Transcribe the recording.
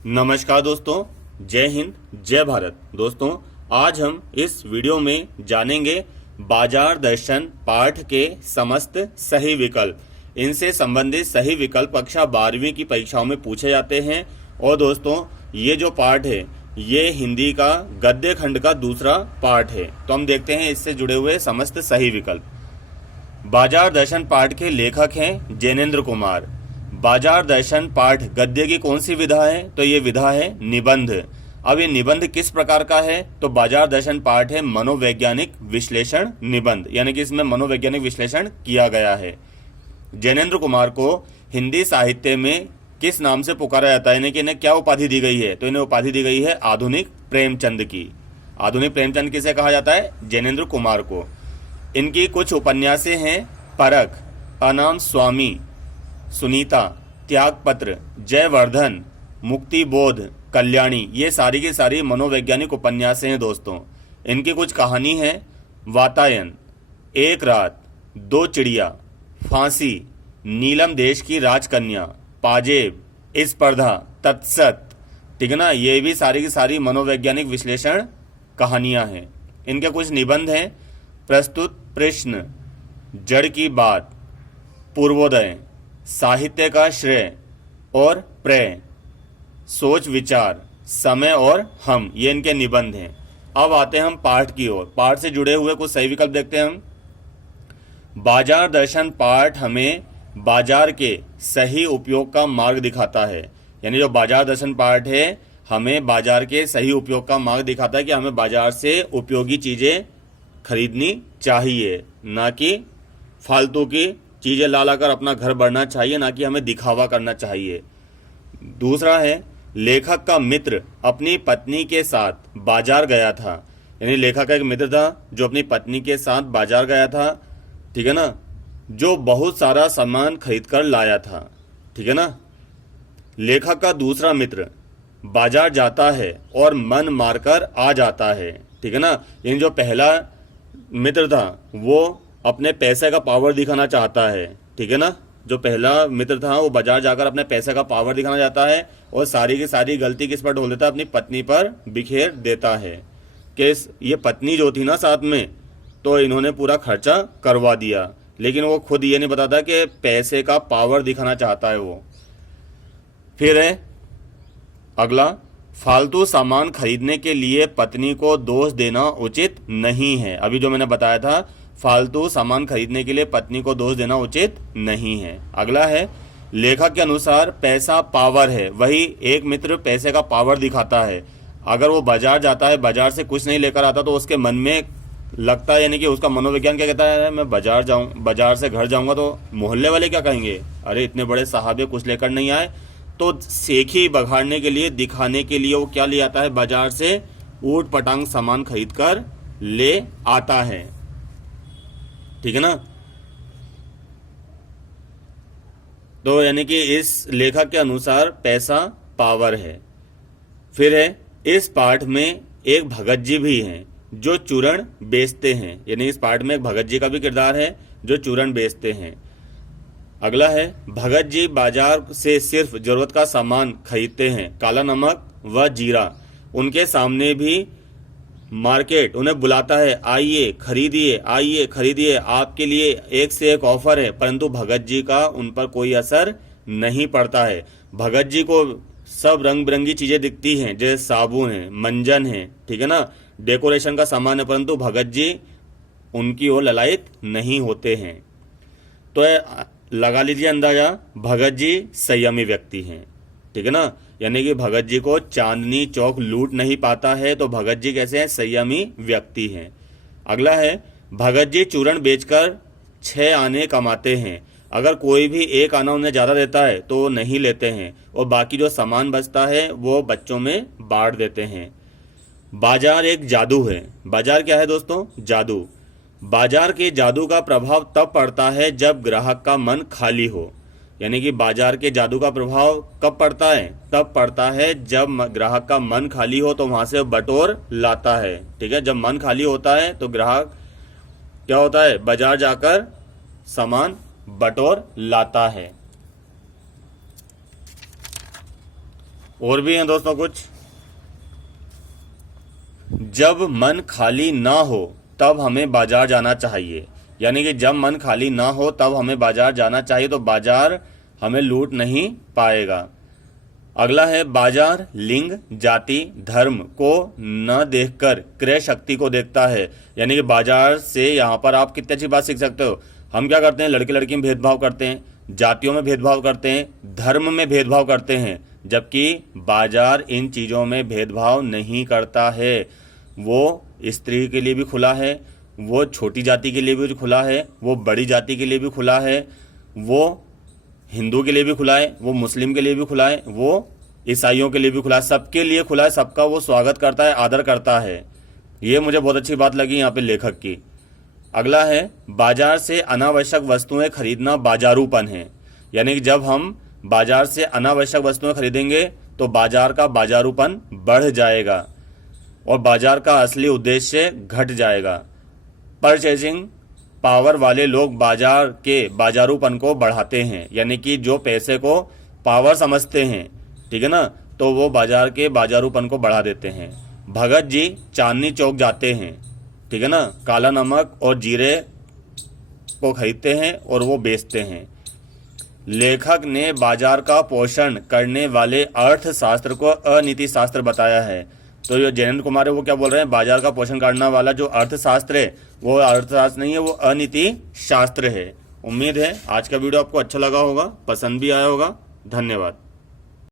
नमस्कार दोस्तों, जय हिंद, जय भारत। दोस्तों, आज हम इस वीडियो में जानेंगे बाजार दर्शन पाठ के समस्त सही विकल्प। इनसे संबंधित सही विकल्प कक्षा 12वीं की परीक्षाओं में पूछे जाते हैं। और दोस्तों, ये जो पाठ है ये हिंदी का गद्य खंड का दूसरा पाठ है। तो हम देखते हैं इससे जुड़े हुए समस्त सही विकल्प। बाजार दर्शन पाठ के लेखक हैं जैनेन्द्र कुमार। बाजार दर्शन पाठ गद्य की कौन सी विधा है? तो ये विधा है निबंध। अब ये निबंध किस प्रकार का है? तो बाजार दर्शन पाठ है मनोवैज्ञानिक विश्लेषण निबंध, यानी कि इसमें मनोवैज्ञानिक विश्लेषण किया गया है। जैनेन्द्र कुमार को हिंदी साहित्य में किस नाम से पुकारा जाता है, यानी कि इन्हें क्या उपाधि दी गई है? तो इन्हें उपाधि दी गई है आधुनिक प्रेमचंद की। आधुनिक प्रेमचंद किसे कहा जाता है? जैनेन्द्र कुमार को। इनकी कुछ उपन्यासें हैं परख, अनाम स्वामी, सुनीता, त्यागपत्र, जयवर्धन, मुक्तिबोध, कल्याणी। ये सारी की सारी मनोवैज्ञानिक उपन्यासें हैं दोस्तों। इनकी कुछ कहानी है वातायन, एक रात, दो चिड़िया, फांसी, नीलम देश की राजकन्या, पाजेब, स्पर्धा, तत्सत। ठीक है ना, ये भी सारी की सारी मनोवैज्ञानिक विश्लेषण कहानियां हैं। इनके कुछ निबंध हैं प्रस्तुत प्रश्न, जड़ की बात, पूर्वोदय, साहित्य का श्रेय और प्रेय, सोच विचार, समय और हम। ये इनके निबंध हैं। अब आते हैं हम पाठ की ओर। पाठ से जुड़े हुए कुछ सही विकल्प देखते हैं हम। बाजार दर्शन पाठ हमें बाजार के सही उपयोग का मार्ग दिखाता है। यानी जो बाजार दर्शन पाठ है हमें बाजार के सही उपयोग का मार्ग दिखाता है कि हमें बाजार से उपयोगी चीजें खरीदनी चाहिए, ना कि फालतू की चीजें ला लाकर अपना घर बढ़ना चाहिए, ना कि हमें दिखावा करना चाहिए। दूसरा है लेखक का मित्र अपनी पत्नी के साथ बाजार गया था। यानी लेखक का एक मित्र था जो अपनी पत्नी के साथ बाजार गया था, ठीक है ना, जो बहुत सारा सामान खरीद कर लाया था। ठीक है ना। लेखक का दूसरा मित्र बाजार जाता है और मन मारकर आ जाता है। ठीक है ना। यानी जो पहला मित्र था वो अपने पैसे का पावर दिखाना चाहता है। ठीक है ना। जो पहला मित्र था वो बाजार जाकर अपने पैसे का पावर दिखाना चाहता है और सारी की सारी गलती किस पर ढोल देता है? अपनी पत्नी पर बिखेर देता है कि ये पत्नी जो थी ना साथ में, तो इन्होंने पूरा खर्चा करवा दिया, लेकिन वो खुद ये नहीं बताता कि पैसे का पावर दिखाना चाहता है वो। फिर है अगला, फालतू सामान खरीदने के लिए पत्नी को दोष देना उचित नहीं है। अभी जो मैंने बताया था, फालतू सामान खरीदने के लिए पत्नी को दोष देना उचित नहीं है। अगला है लेखक के अनुसार पैसा पावर है, वही एक मित्र पैसे का पावर दिखाता है। अगर वो बाजार जाता है, बाजार से कुछ नहीं लेकर आता, तो उसके मन में लगता है, यानी कि उसका मनोविज्ञान क्या कहता है, मैं बाजार से घर जाऊंगा तो मोहल्ले वाले क्या कहेंगे, अरे इतने बड़े साहब कुछ लेकर नहीं आए। तो सेखी बघाड़ने के लिए, दिखाने के लिए वो क्या ले आता है? बाजार से ऊट पटांग सामान खरीद कर ले आता है। ठीक है ना। तो यानी कि इस लेखक के अनुसार पैसा पावर है। फिर है इस पाठ में एक भगत जी भी हैं जो चूरण बेचते हैं। यानी इस पाठ में एक भगत जी का भी किरदार है जो चूरण बेचते हैं। अगला है भगत जी बाजार से सिर्फ जरूरत का सामान खरीदते हैं, काला नमक व जीरा। उनके सामने भी मार्केट उन्हें बुलाता है, आइए खरीदिए, आइए खरीदिए, आपके लिए एक से एक ऑफर है, परंतु भगत जी का उन पर कोई असर नहीं पड़ता है। भगत जी को सब रंग बिरंगी चीजें दिखती हैं, जैसे साबुन है, मंजन है, ठीक है ना, डेकोरेशन का सामान है, परंतु भगत जी उनकी ओर ललायत नहीं होते हैं। तो लगा लीजिए अंदाजा, भगत जी संयमी व्यक्ति हैं। ठीक है ना। यानी कि भगत जी को चांदनी चौक लूट नहीं पाता है, तो भगत जी कैसे हैं? संयमी व्यक्ति हैं। अगला है भगत जी चूरण बेचकर 6 आने कमाते हैं। अगर कोई भी एक आना उन्हें ज्यादा देता है तो नहीं लेते हैं और बाकी जो सामान बचता है वो बच्चों में बांट देते हैं। बाजार एक जादू है। बाजार क्या है दोस्तों? जादू। बाजार के जादू का प्रभाव तब पड़ता है जब ग्राहक का मन खाली हो। यानी कि बाजार के जादू का प्रभाव कब पड़ता है? तब पड़ता है जब ग्राहक का मन खाली हो, तो वहां से बटोर लाता है। ठीक है। जब मन खाली होता है तो ग्राहक क्या होता है? बाजार जाकर सामान बटोर लाता है। और भी हैं दोस्तों कुछ। जब मन खाली ना हो तब हमें बाजार जाना चाहिए, यानी कि जब मन खाली ना हो तब हमें बाजार जाना चाहिए, तो बाजार हमें लूट नहीं पाएगा। अगला है बाजार लिंग, जाति, धर्म को न देखकर क्रय शक्ति को देखता है। यानी कि बाजार से यहाँ पर आप कितनी अच्छी बात सीख सकते हो। हम क्या करते हैं, लड़के लड़की में भेदभाव करते हैं, जातियों में भेदभाव करते हैं, धर्म में भेदभाव करते हैं, जबकि बाजार इन चीज़ों में भेदभाव नहीं करता है। वो स्त्री के लिए भी खुला है, वो छोटी जाति के लिए भी खुला है, वो बड़ी जाति के लिए भी खुला है, वो हिंदू के लिए भी खुला है, वो मुस्लिम के लिए भी खुला है, वो ईसाइयों के लिए भी खुला है, सबके लिए खुला है। सबका वो स्वागत करता है, आदर करता है। ये मुझे बहुत अच्छी बात लगी यहाँ पे लेखक की। अगला है बाजार से अनावश्यक वस्तुएं खरीदना बाजारूपन है। यानी कि जब हम बाजार से अनावश्यक वस्तुएं खरीदेंगे तो बाजार का बाजारूपन बढ़ जाएगा और बाजार का असली उद्देश्य घट जाएगा। परचेजिंग पावर वाले लोग बाजार के बाजारूपन को बढ़ाते हैं, यानी कि जो पैसे को पावर समझते हैं, ठीक है ना, तो वो बाजार के बाजारूपन को बढ़ा देते हैं। भगत जी चांदनी चौक जाते हैं, ठीक है ना, काला नमक और जीरे को खरीदते हैं और वो बेचते हैं। लेखक ने बाजार का पोषण करने वाले अर्थशास्त्र को अनीति शास्त्र बताया है। तो जो जयेंद्र कुमार है वो क्या बोल रहे हैं, बाजार का पोषण करने वाला जो अर्थशास्त्र है वो अर्थशास्त्र नहीं है, वो अनीति शास्त्र है। उम्मीद है आज का वीडियो आपको अच्छा लगा होगा, पसंद भी आया होगा। धन्यवाद।